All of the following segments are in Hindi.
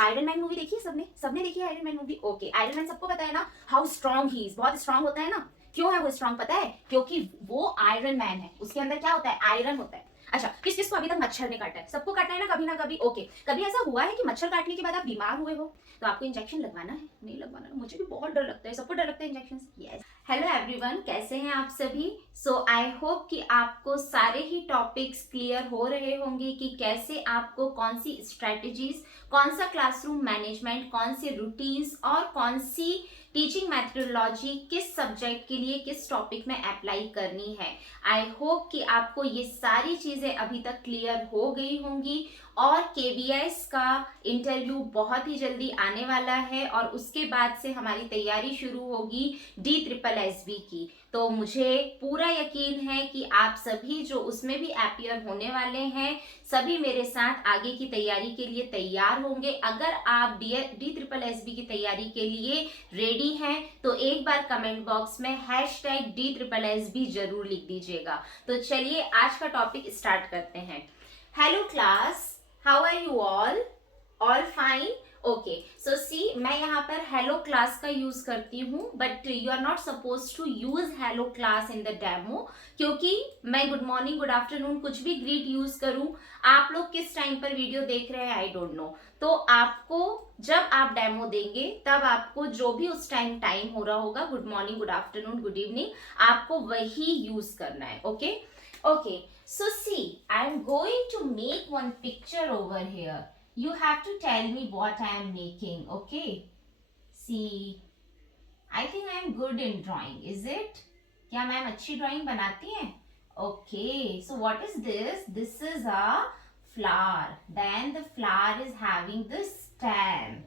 आयरन मैन मूवी देखी है सबने? सबने देखी है iron man movie? Okay, iron man सबको पता है ना हाउ स्ट्रांग ही इज, बहुत स्ट्रांग होता है ना। क्यों है वो स्ट्रांग पता है? क्योंकि वो आयरन मैन है, उसके अंदर क्या होता है? आयरन होता है। अच्छा, किस किस को अभी तक मच्छर ने काटा है? सबको काटा है ना कभी ओके, कभी ऐसा हुआ है कि मच्छर काटने के बाद आप बीमार हुए हो? तो आपको इंजेक्शन लगवाना है? नहीं लगवाना? मुझे भी बहुत डर लगता है, सबको डर लगता है इंजेक्शन से। यस। हेलो एवरीवन, कैसे हैं आप सभी? सो आई होप कि आपको सारे ही टॉपिक्स क्लियर हो रहे होंगे कि कैसे आपको कौन सी स्ट्रेटजीज, कौन सा क्लासरूम मैनेजमेंट, कौन सी रूटीन्स और कौन सी टीचिंग मेथडोलॉजी किस सब्जेक्ट के लिए किस टॉपिक में अप्लाई करनी है। आई होप कि आपको ये सारी चीजें अभी तक क्लियर हो गई होंगी और केवीएस का इंटरव्यू बहुत ही जल्दी आने वाला है और उसके बाद से हमारी तैयारी शुरू होगी DSSB की। तो मुझे पूरा यकीन है कि आप सभी जो उसमें भी अपीयर होने वाले हैं सभी मेरे साथ आगे की तैयारी के लिए तैयार होंगे। अगर आप DSSB की तैयारी के लिए रेडी हैं तो एक बार कमेंट बॉक्स में #DSSB जरूर लिख दीजिएगा। तो चलिए आज का टॉपिक स्टार्ट करते हैं। Hello class, how are you all fine? Okay, so see मैं यहाँ पर हेलो क्लास का यूज करती हूँ, but you are not suppose to use hello class in the demo, क्योंकि मैं गुड मॉर्निंग गुड आफ्टरनून कुछ भी ग्रीट यूज करूँ, आप लोग किस टाइम पर वीडियो देख रहे हैं आई डोंट नो। तो आपको जब आप डेमो देंगे तब आपको जो भी उस टाइम हो रहा होगा, good morning good afternoon good evening, आपको वही यूज करना है। Okay okay, so see, I am going to make one picture over here. You have to tell me what I am making, okay? See, I think I am good in drawing, is it? क्या मैम अच्छी ड्राइंग बनाती हैं? Okay, so what is this? This is a flower. Then the flower is having the stem.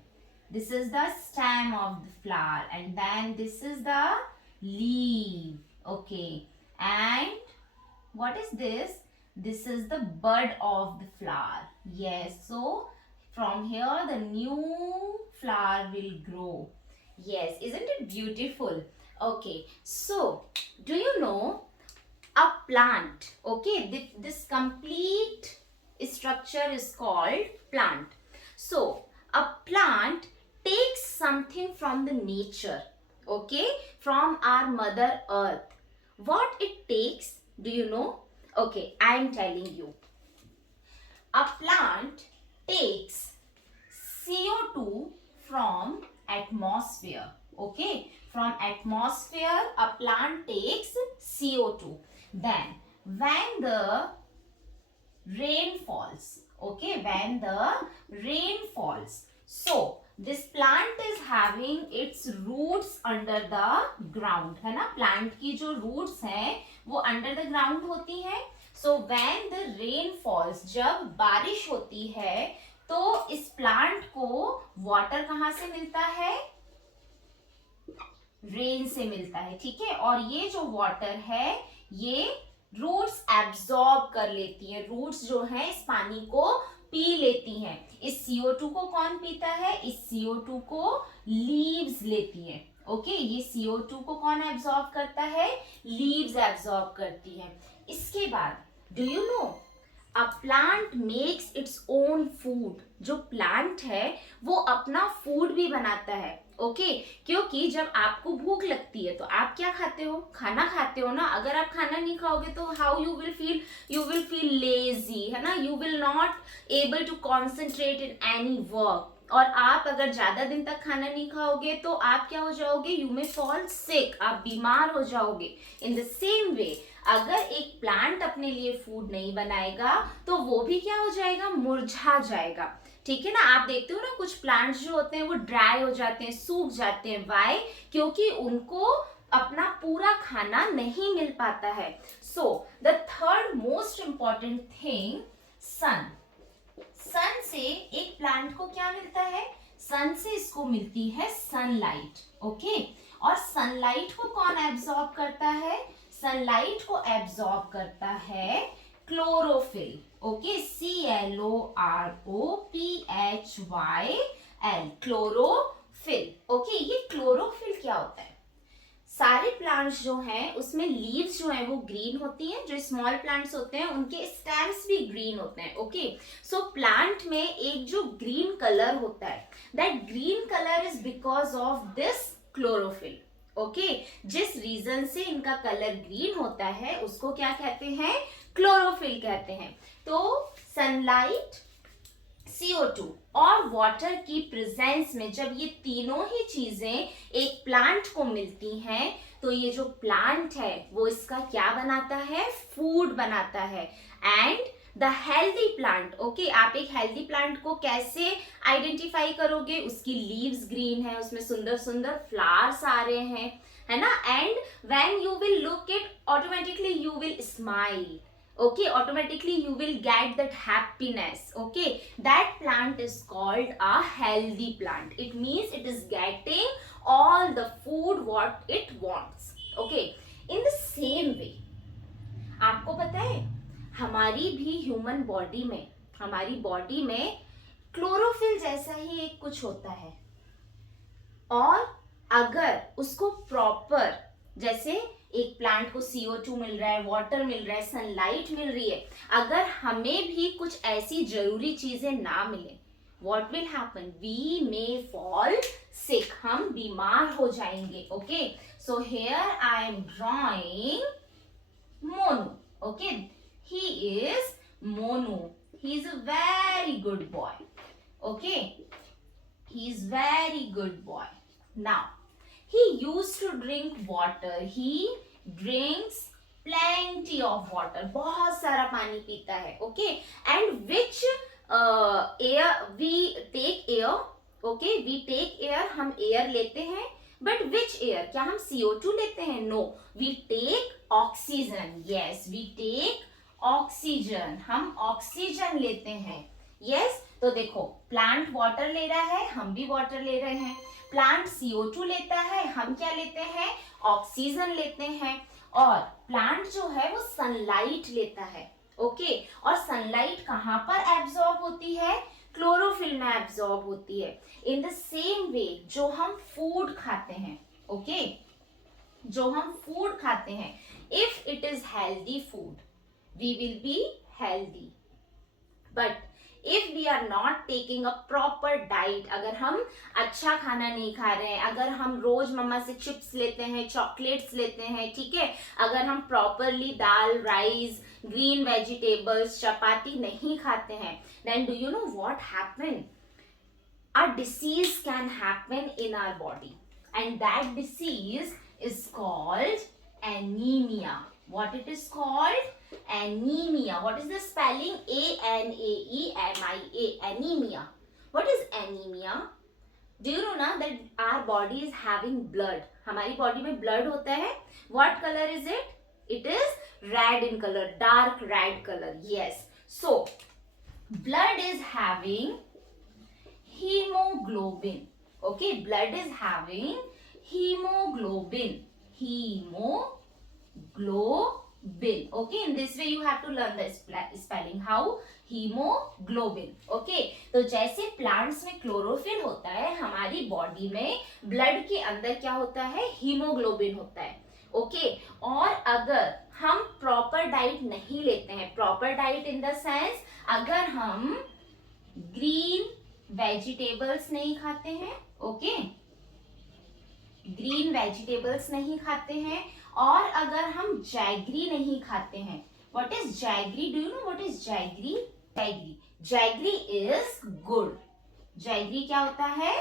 This is the stem of the flower, and then this is the leaf. Okay, and what is this? This is the bud of the flower. Yes, so from here the new flower will grow. Yes, isn't it beautiful? Okay, so do you know a plant? Okay, this complete structure is called plant. So a plant takes something from the nature, okay, from our mother earth. What it takes, do you know? Okay, I am telling you. A plant takes CO2 from atmosphere. Okay, from atmosphere a plant takes CO2. Then when the rain falls, okay, when the rain falls, so this plant is having its roots under the ground, है ना? प्लांट की जो roots हैं वो under the ground होती हैं. So when the rain falls, जब बारिश होती है तो इस प्लांट को वाटर कहाँ से मिलता है? रेन से मिलता है, ठीक है। और ये जो वाटर है ये रूट्स एब्जॉर्ब कर लेती हैं, रूट्स जो है इस पानी को पी लेती हैं। इस CO2 को कौन पीता है? इस CO2 को लीव्स लेती हैं। ओके, ये CO2 को कौन एब्जॉर्ब करता है? लीव्स एब्जॉर्ब करती हैं। इसके बाद do you know a plant makes its own food. जो प्लांट है वो अपना फूड भी बनाता है। ओके, क्योंकि जब आपको भूख लगती है तो आप क्या खाते हो? खाना खाते हो ना। अगर आप खाना नहीं खाओगे तो how you will feel? You will feel lazy, है ना। You will not able to concentrate in any work. और आप अगर ज्यादा दिन तक खाना नहीं खाओगे तो आप क्या हो जाओगे? यू मे फॉल सिक, आप बीमार हो जाओगे। इन द सेम वे अगर एक प्लांट अपने लिए फूड नहीं बनाएगा तो वो भी क्या हो जाएगा? मुरझा जाएगा, ठीक है ना। आप देखते हो ना कुछ प्लांट्स जो होते हैं वो ड्राई हो जाते हैं, सूख जाते हैं। वाई? क्योंकि उनको अपना पूरा खाना नहीं मिल पाता है। So the third most important thing, sun. Sun से एक प्लांट को क्या मिलता है? सन से इसको मिलती है सनलाइट। ओके, और सनलाइट को कौन एब्जॉर्ब करता है? सनलाइट को एब्जॉर्ब करता है chlorophyll. Okay, CLOROPHYL, chlorophyll. Okay, ये क्लोरोफिल क्या होता है? सारे प्लांट्स जो हैं उसमें लीव्स जो हैं वो ग्रीन होती हैं, जो स्मॉल प्लांट्स होते हैं उनके स्टेम्स भी ग्रीन होते हैं। ओके, सो प्लांट में एक जो ग्रीन कलर होता है, that green colour is because of this chlorophyll. Okay, जिस रीजन से इनका कलर ग्रीन होता है उसको क्या कहते हैं, क्लोरोफिल कहते हैं। तो सनलाइट, CO2 और वाटर की प्रेजेंस में जब ये तीनों ही चीजें एक प्लांट को मिलती हैं तो ये जो प्लांट है वो इसका क्या बनाता है, फूड बनाता है। And the healthy plant, okay, आप एक हेल्दी प्लांट को कैसे आइडेंटिफाई करोगे, उसकी लीव्स ग्रीन है, उसमें सुंदर सुंदर फ्लावर्स आ रहे हैं, है ना। And when you will look it, automatically you will smile, okay, automatically you will get that happiness। okay, that plant is called a healthy plant, it means it is getting all the food what it wants। okay, in the same way आपको पता है हमारी भी ह्यूमन बॉडी में, हमारी बॉडी में क्लोरोफिल जैसा ही एक कुछ होता है, और अगर उसको प्रॉपर, जैसे एक प्लांट को CO2 मिल रहा है, वाटर मिल रहा है, सनलाइट मिल रही है, अगर हमें भी कुछ ऐसी जरूरी चीजें ना मिले, what will happen, we may fall sick, हम बीमार हो जाएंगे। Okay, so here I am drawing Monu। okay, he is Monu, he is a very good boy। okay, he is very good boy। now he used to drink water, he drinks plenty of water, बहुत सारा पानी पीता है। okay, and which air we take air, okay, we take air, हम air लेते हैं, but which air, क्या हम CO2 लेते हैं, no, we take oxygen, yes, we take oxygen, हम ऑक्सीजन लेते हैं। yes, तो देखो प्लांट वाटर ले रहा है, हम भी वाटर ले रहे हैं, प्लांट CO2 लेता है, हम क्या लेते हैं, ऑक्सीजन लेते हैं, और प्लांट जो है वो सनलाइट लेता है। ओके, और सनलाइट कहाँ पर एब्जॉर्ब होती है, क्लोरोफिल में एब्जॉर्ब होती है। इन द सेम वे जो हम फूड खाते हैं, ओके, जो हम फूड खाते हैं, if it is healthy food we will be healthy, but if we are not taking a proper diet, अगर हम अच्छा खाना नहीं खा रहे हैं, अगर हम रोज मम्मा से चिप्स लेते हैं, चॉकलेट्स लेते हैं, ठीक है, अगर हम प्रॉपरली दाल, राइस, ग्रीन वेजिटेबल्स, चपाती नहीं खाते हैं, then do you know what happen, a disease can happen in our body, and that disease is called anemia। what it is called, anemia। what is the spelling, ANAEMIA, anemia। what is anemia, do you know ना that our body is having blood, हमारी बॉडी में ब्लड होता है, what color is it, it is red in color, dark red color। yes, so blood is having hemoglobin। okay, blood is having hemoglobin, hemoglobin। okay, in this way you have to learn the spelling, how, hemoglobin। okay, तो जैसे प्लांट्स में क्लोरोफिल होता है, हमारी बॉडी में ब्लड के अंदर क्या होता है, हीमोग्लोबिन होता है। ओके, और अगर हम प्रॉपर डाइट नहीं लेते हैं, proper diet in the sense अगर हम ग्रीन वेजिटेबल्स नहीं खाते हैं, ओके, ग्रीन वेजिटेबल्स नहीं खाते हैं, और अगर हम जैगरी नहीं खाते हैं, what is jaggery, do you know what is jaggery, jaggery is गुड़। जैगरी क्या होता है,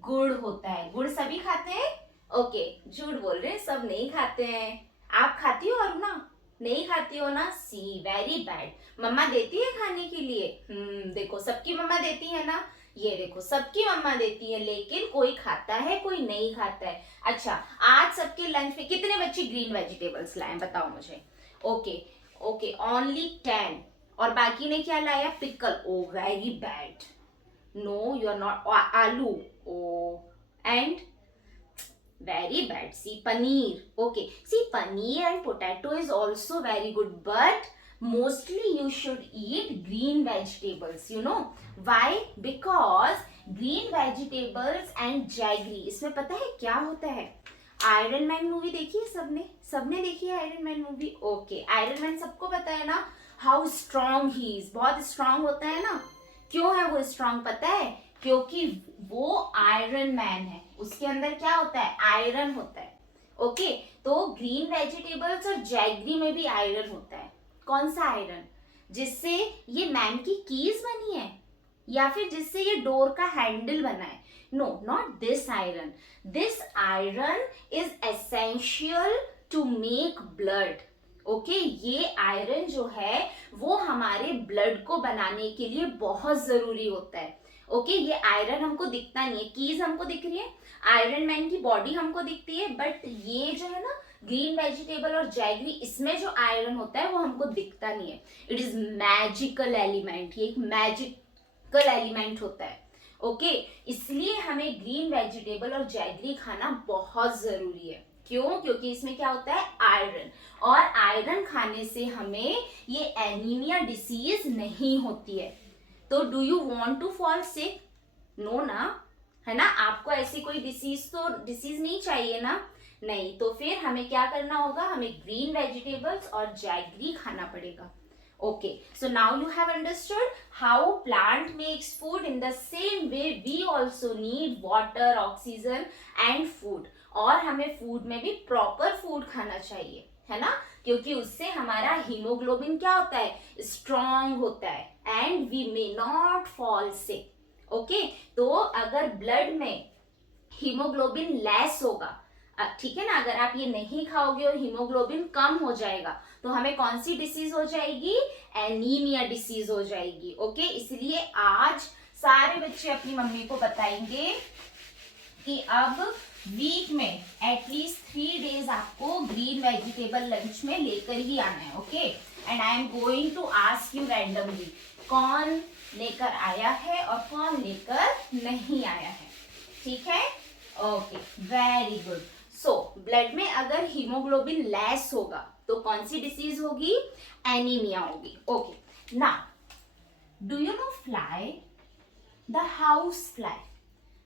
गुड़ होता है। गुड़ सभी खाते हैं, ओके, झूठ बोल रहे हैं, सब नहीं खाते हैं। आप खाती हो अरुणा, नहीं खाती हो ना, सी वेरी बैड। मम्मा देती है खाने के लिए, देखो सबकी मम्मा देती है ना, ये देखो सबकी मम्मा देती है, लेकिन कोई खाता है कोई नहीं खाता है। अच्छा, आज सबके लंच में कितने बच्चे ग्रीन वेजिटेबल्स लाए बताओ मुझे। ओके ओके, ओनली 10, और बाकी ने क्या लाया, pickle. Oh very bad, no you are not, aloo, oh, and very bad, see paneer। okay, see paneer and potato is also very good, but mostly you should eat green vegetables, you know why, because green vegetables and jaggery, इसमें पता है क्या होता है, आयरन मैन मूवी देखी है सबने? सबने देखी है iron man movie? Okay, iron man सबको पता है ना हाउ स्ट्रांग ही इज, बहुत स्ट्रांग होता है ना। क्यों है वो स्ट्रांग पता है? क्योंकि वो आयरन मैन है, उसके अंदर क्या होता है? आयरन होता है। ओके, तो ग्रीन वेजिटेबल्स और जैगरी में भी आयरन होता है। कौन सा आयरन? जिससे ये मैन की कीज बनी है या फिर जिससे ये डोर का हैंडल बना है? No, not this iron. This iron is essential to make blood. Okay, ये आयरन जो है वो हमारे ब्लड को बनाने के लिए बहुत जरूरी होता है। ओके, ये आयरन हमको दिखता नहीं है, कीज हमको दिख रही है, आयरन मैन की बॉडी हमको दिखती है, बट ये जो है ना ग्रीन वेजिटेबल और जैगरी, इसमें जो आयरन होता है वो हमको दिखता नहीं है। इट इज मैजिकल एलिमेंट, ये एक मैजिकल एलिमेंट होता है। ओके, इसलिए हमें ग्रीन वेजिटेबल और जैगरी खाना बहुत जरूरी है। क्यों? क्योंकि इसमें क्या होता है? आयरन। और आयरन खाने से हमें ये एनीमिया डिसीज नहीं होती है। तो do you want to fall sick? No ना, है ना? आपको ऐसी कोई डिसीज नहीं चाहिए ना? नहीं, तो फिर हमें क्या करना होगा? हमें ग्रीन वेजिटेबल्स और जैगरी खाना पड़ेगा। Okay, so now you have understood how plant makes food. In the same way we also need water, oxygen and food. और हमें फूड में भी प्रॉपर फूड खाना चाहिए, है ना? क्योंकि उससे हमारा हीमोग्लोबिन क्या होता है? स्ट्रॉन्ग होता है and we may not fall sick. Okay, तो अगर ब्लड में हीमोग्लोबिन लेस होगा, ठीक है ना, अगर आप ये नहीं खाओगे और हीमोग्लोबिन कम हो जाएगा तो हमें कौन सी डिसीज हो जाएगी? एनीमिया डिसीज हो जाएगी। ओके, इसलिए आज सारे बच्चे अपनी मम्मी को बताएंगे कि अब वीक में एटलीस्ट 3 डेज आपको ग्रीन वेजिटेबल लंच में लेकर ही आना है। Okay, and I am going to ask you randomly कौन लेकर आया है और कौन लेकर नहीं आया है। ठीक है? Okay, very good. So blood में अगर हीमोग्लोबिन लेस होगा तो कौन सी डिसीज होगी? एनीमिया होगी। Okay, now do you know fly? The house fly,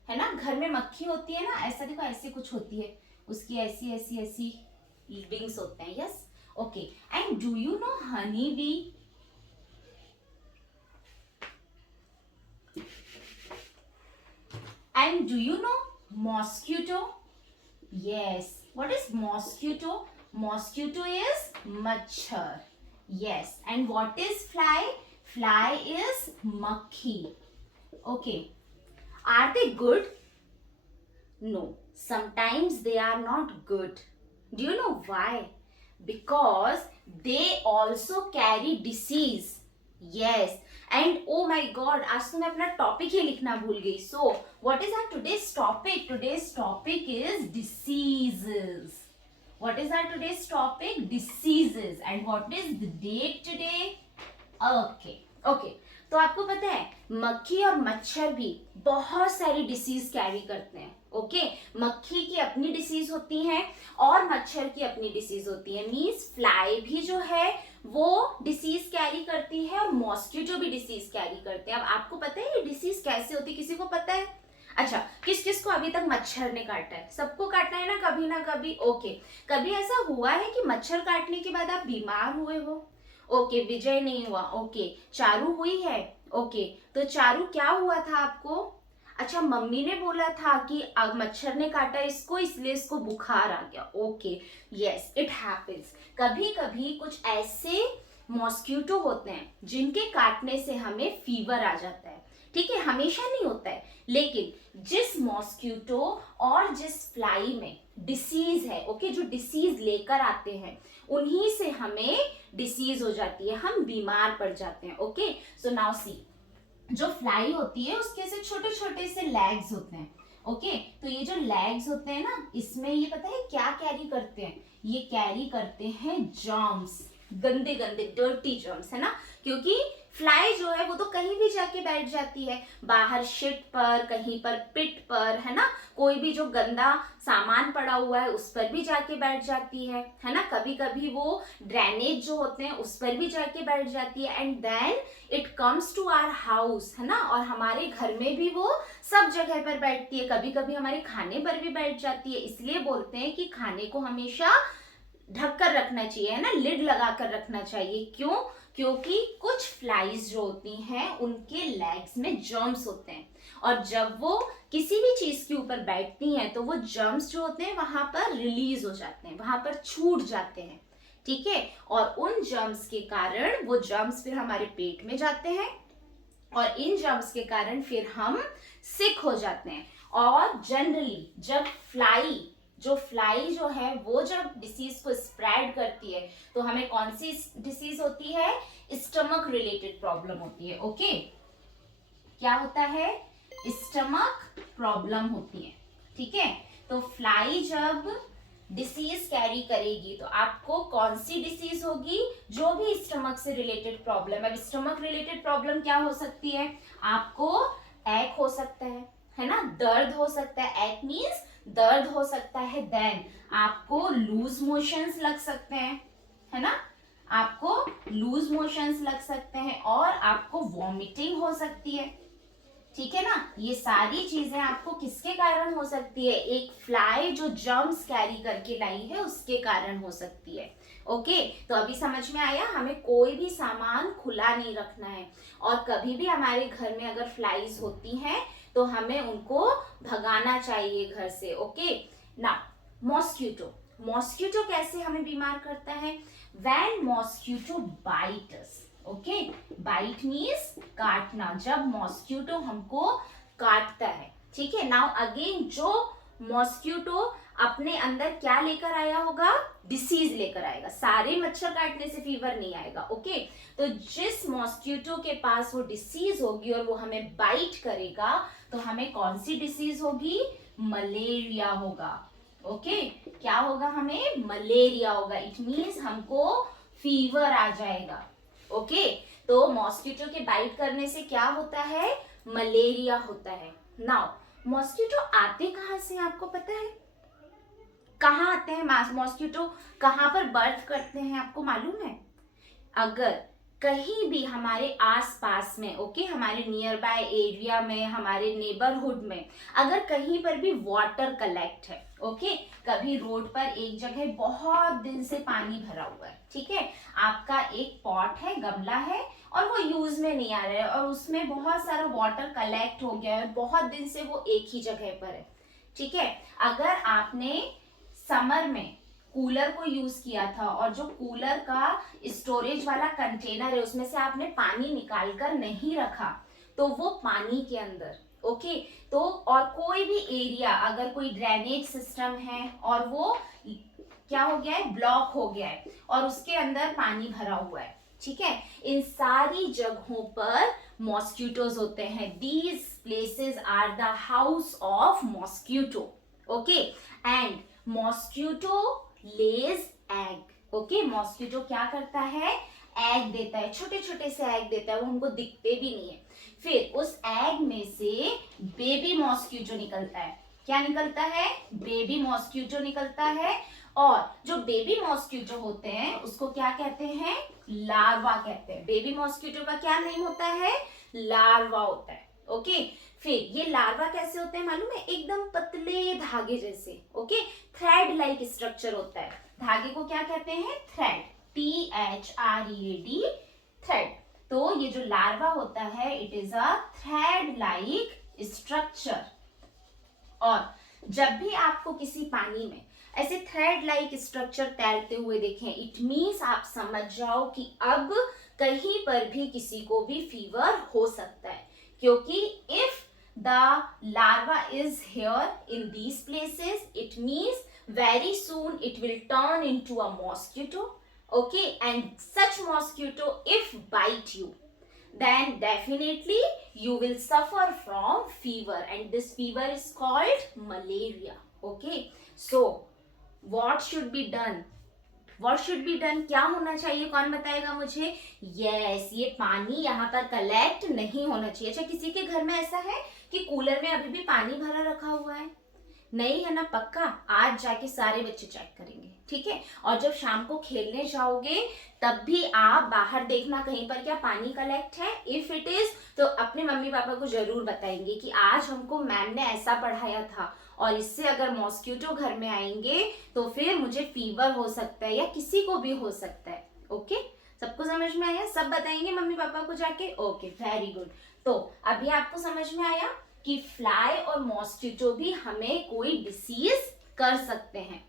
है ना? घर में मक्खी होती है ना, ऐसा देखो, ऐसे कुछ होती है, उसकी ऐसी ऐसी ऐसी विंग्स होते हैं। Yes, okay, and do you know honey bee? And do you know mosquito? Yes. What is mosquito? Mosquito is machhar. Yes. And what is fly? Fly is makhi. Okay. Are they good? No. Sometimes they are not good. Do you know why? Because they also carry disease. Yes. And oh my god, आज तो मैं अपना टॉपिक ही लिखना भूल गई. So what is our today's topic? Today's topic is diseases. What is our today's topic? Diseases. And what is the date today? Okay. Okay. तो आपको पता है मक्खी और मच्छर भी बहुत सारी डिसीज कैरी करते हैं। ओके, मक्खी की अपनी डिसीज होती है और मच्छर की अपनी डिसीज होती है। मींस फ्लाई भी जो है वो डिसीज कैरी करती है और मॉस्किटो भी डिसीज कैरी करते हैं। अब आपको पता है ये डिसीज कैसे होती है? किसी को पता है? अच्छा, किस किस को अभी तक मच्छर ने काटा है? सबको काटा है ना कभी। ओके, कभी ऐसा हुआ है कि मच्छर काटने के बाद आप बीमार हुए हो? ओके, विजय नहीं हुआ। ओके, चारू हुई है। ओके, तो चारू क्या हुआ था आपको? अच्छा, मम्मी ने बोला था कि अब मच्छर ने काटा इसको इसलिए इसको बुखार आ गया। Okay, yes, it happens. कभी कभी कुछ ऐसे मॉस्किटो होते हैं जिनके काटने से हमें फीवर आ जाता है। ठीक है, हमेशा नहीं होता है, लेकिन जिस मॉस्किटो और जिस फ्लाई में डिसीज है, ओके, जो डिसीज लेकर आते हैं उन्हीं से हमें डिसीज हो जाती है, हम बीमार पड़ जाते हैं। ओके, सो नाउ सी, जो फ्लाई होती है उसके से छोटे छोटे से लेग्स होते हैं। ओके, तो ये जो लेग्स होते हैं ना, इसमें ये पता है क्या कैरी करते हैं? ये कैरी करते हैं जर्म्स। गंदे गंदे डर्टी जर्म्स, है ना, क्योंकि फ्लाई जो है वो तो कहीं भी जाके बैठ जाती है, बाहर शिट पर, कहीं पर पिट पर, है ना, कोई भी जो गंदा सामान पड़ा हुआ है उस पर भी जाके बैठ जाती है ना, कभी कभी वो ड्रेनेज जो होते हैं उस पर भी जाके बैठ जाती है, and then it comes to our house, है ना, और हमारे घर में भी वो सब जगह पर बैठती है, कभी कभी हमारे खाने पर भी बैठ जाती है। इसलिए बोलते हैं कि खाने को हमेशा ढक कर रखना चाहिए, है ना, लिड लगा कर रखना चाहिए। क्यों? क्योंकि कुछ फ्लाइज जो होती हैं उनके लेग्स में जर्म्स होते हैं, और जब वो किसी भी चीज के ऊपर बैठती हैं तो वो जर्म्स जो होते हैं वहां पर रिलीज हो जाते हैं, वहां पर छूट जाते हैं, ठीक है, और उन जर्म्स के कारण वो जर्म्स फिर हमारे पेट में जाते हैं, और इन जर्म्स के कारण फिर हम सिक हो जाते हैं। और जनरली जब फ्लाई जो है वो जब डिसीज को स्प्रेड करती है तो हमें कौन सी डिसीज होती है? स्टमक रिलेटेड प्रॉब्लम होती है। ओके, क्या होता है? स्टमक प्रॉब्लम होती है, ठीक है। तो फ्लाई जब डिसीज कैरी करेगी तो आपको कौन सी डिसीज होगी? जो भी स्टमक से रिलेटेड प्रॉब्लम। अब स्टमक रिलेटेड प्रॉब्लम क्या हो सकती है? आपको एक हो सकता है ना, दर्द हो सकता है, एक मीन्स दर्द हो सकता है, देन आपको लूज मोशंस लग सकते हैं, है ना, आपको लूज मोशंस लग सकते हैं, और आपको वॉमिटिंग हो सकती है, ठीक है ना। ये सारी चीजें आपको किसके कारण हो सकती है? एक फ्लाई जो जर्म्स कैरी करके लाई है उसके कारण हो सकती है। ओके, तो अभी समझ में आया, हमें कोई भी सामान खुला नहीं रखना है, और कभी भी हमारे घर में अगर फ्लाइज होती हैं तो हमें उनको भगाना चाहिए घर से। ओके, ना मॉस्किटो कैसे हमें बीमार करता है? When mosquito bite us. Okay, bite means काटना, जब मॉस्किटो हमको काटता है, ठीक है। नाउ अगेन, जो मॉस्किटो अपने अंदर क्या लेकर आया होगा? डिसीज लेकर आएगा, सारे मच्छर काटने से फीवर नहीं आएगा। ओके, तो जिस मॉस्किटो के पास वो डिसीज होगी और वो हमें बाइट करेगा तो हमें कौन सी डिसीज होगी? मलेरिया होगा। ओके, क्या होगा? हमें मलेरिया होगा। इट मीन्स हमको फीवर आ जाएगा। ओके, तो मॉस्किटो के बाइट करने से क्या होता है? मलेरिया होता है। नाउ मॉस्किटो आते कहां से आपको पता है? कहां आते हैं मॉस्किटो? कहां पर बर्थ करते हैं आपको मालूम है? अगर कहीं भी हमारे आसपास में, ओके, हमारे नियर बाय एरिया में, हमारे नेबरहुड में अगर कहीं पर भी वाटर कलेक्ट है, ओके, कभी रोड पर एक जगह बहुत दिन से पानी भरा हुआ है, ठीक है, आपका एक पॉट है, गमला है, और वो यूज में नहीं आ रहा है, और उसमें बहुत सारा वाटर कलेक्ट हो गया है, बहुत दिन से वो एक ही जगह पर है, ठीक है। अगर आपने समर में कूलर को यूज किया था, और जो कूलर का स्टोरेज वाला कंटेनर है उसमें से आपने पानी निकाल कर नहीं रखा, तो वो पानी के अंदर, ओके, तो और कोई भी एरिया अगर कोई ड्रेनेज सिस्टम है और वो क्या हो गया है? ब्लॉक हो गया है, और उसके अंदर पानी भरा हुआ है, ठीक है, इन सारी जगहों पर मॉस्किटोज होते हैं। These places are the house of mosquito. Okay, and mosquito lays egg. Okay, mosquito क्या करता है? एग देता है, छोटे छोटे से एग देता है, वो हमको दिखते भी नहीं है। फिर उस एग में से बेबी मॉस्किटो निकलता है। क्या निकलता है? बेबी मॉस्किटो निकलता है, और जो बेबी मॉस्किटो होते हैं उसको क्या कहते हैं? लार्वा कहते हैं। बेबी मॉस्किटो का क्या नेम होता है? लार्वा होता है। ओके, फिर ये लार्वा कैसे होते हैं मालूम है? एकदम पतले धागे जैसे, ओके, थ्रेड लाइक स्ट्रक्चर होता है। धागे को क्या कहते हैं? Thread, THREAD, thread. तो ये जो लार्वा होता है it is a thread like structure, और जब भी आपको किसी पानी में ऐसे थ्रेड लाइक स्ट्रक्चर तैरते हुए देखें, इट मीन्स आप समझ जाओ कि अब कहीं पर भी किसी को भी फीवर हो सकता है, क्योंकि if the larva is here in these places, it means very soon it will turn into a mosquito. Okay, and such mosquito if bite you, then definitely you will suffer from fever, and this fever is called malaria. Okay, so what should be done? What should be done, क्या होना चाहिए, कौन बताएगा मुझे? यस, ये पानी यहाँ पर कलेक्ट नहीं होना चाहिए। अच्छा, किसी के घर में ऐसा है कि कूलर में अभी भी पानी भरा रखा हुआ है? नहीं है ना? पक्का आज जाके सारे बच्चे चेक करेंगे, ठीक है? और जब शाम को खेलने जाओगे तब भी आप बाहर देखना कहीं पर क्या पानी कलेक्ट है। इफ इट इज तो अपने मम्मी पापा को जरूर बताएंगे कि आज हमको मैम ने ऐसा पढ़ाया था और इससे अगर मॉस्किटो घर में आएंगे तो फिर मुझे फीवर हो सकता है या किसी को भी हो सकता है। ओके, सबको समझ में आया? सब बताएंगे मम्मी पापा को जाके? Okay, very good. तो अभी आपको समझ में आया कि फ्लाई और मॉस्किटो भी हमें कोई डिसीज कर सकते हैं।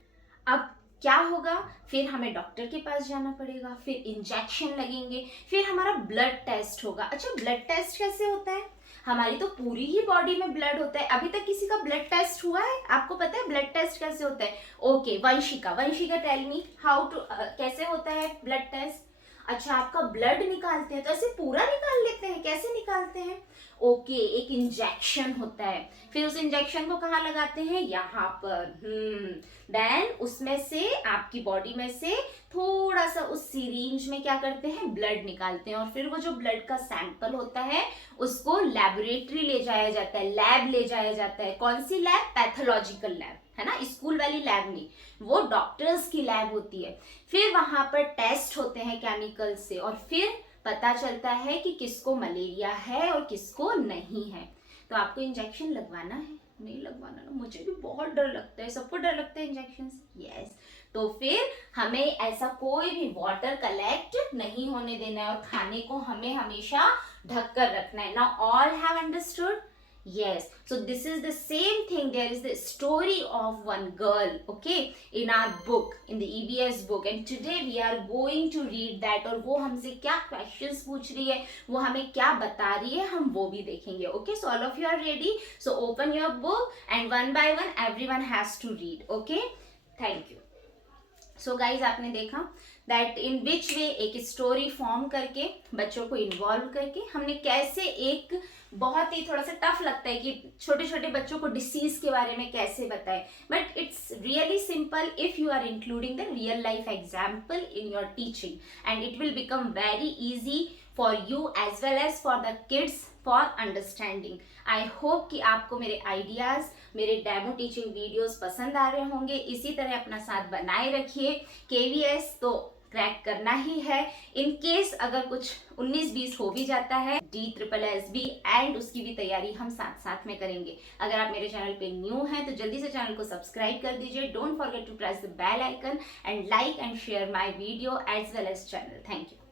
अब क्या होगा? फिर हमें डॉक्टर के पास जाना पड़ेगा, फिर इंजेक्शन लगेंगे, फिर हमारा ब्लड टेस्ट होगा। अच्छा, ब्लड टेस्ट कैसे होता है? हमारी तो पूरी ही बॉडी में ब्लड होता है। अभी तक किसी का ब्लड टेस्ट हुआ है? आपको पता है ब्लड टेस्ट कैसे होता है? Okay, Vanshika tell me how to, कैसे होता है ब्लड टेस्ट? अच्छा, आपका ब्लड निकालते हैं तो ऐसे पूरा निकाल लेते हैं? कैसे निकालते हैं? ओके, एक इंजेक्शन होता है, फिर उस इंजेक्शन को कहाँ लगाते हैं? यहाँ पर। देन उसमें से आपकी बॉडी में से थोड़ा सा उस सिरिंज में क्या करते हैं? ब्लड निकालते हैं और फिर वो जो ब्लड का सैंपल होता है उसको लैबोरेटरी ले जाया जाता है, लैब ले जाया जाता है। कौन सी लैब? पैथोलॉजिकल लैब, है ना? स्कूल वाली लैब नहीं, वो डॉक्टर्स की लैब होती है। फिर वहां पर टेस्ट होते हैं केमिकल से और फिर पता चलता है कि किसको मलेरिया है और किसको नहीं है। तो आपको इंजेक्शन लगवाना है? नहीं लगवाना ना? मुझे भी बहुत डर लगता है, सबको डर लगता है इंजेक्शन से। यस, तो फिर हमें ऐसा कोई भी वाटर कलेक्ट नहीं होने देना है और खाने को हमें हमेशा ढक कर रखना है। Now all have understood? Yes, so this is the same thing. There is the story of one girl, okay, in our book, in the EBS book, and today we are going to read that. और वो हमसे क्या questions पूछ रही है, वो हमें क्या बता रही है, हम वो भी देखेंगे। Okay, so all of you are ready? So open your book and one by one everyone has to read. Okay, thank you. So guys, आपने देखा दैट इन विच वे एक स्टोरी फॉर्म करके बच्चों को इन्वॉल्व करके हमने कैसे एक बहुत ही थोड़ा सा टफ लगता है कि छोटे छोटे बच्चों को डिसीज के बारे में कैसे बताएं, but it's really simple if you are including the real life example in your teaching and it will become very easy for you as well as for the kids for understanding. I hope कि आपको मेरे आइडियाज, मेरे डेमो टीचिंग वीडियोस पसंद आ रहे होंगे। इसी तरह अपना साथ बनाए रखिए। KVS तो क्रैक करना ही है। इन केस अगर कुछ 19-20 हो भी जाता है, DSSB एंड उसकी भी तैयारी हम साथ साथ में करेंगे। अगर आप मेरे चैनल पे न्यू हैं तो जल्दी से चैनल को सब्सक्राइब कर दीजिए। Don't forget to press the bell icon and like and share my video as well as channel. Thank you.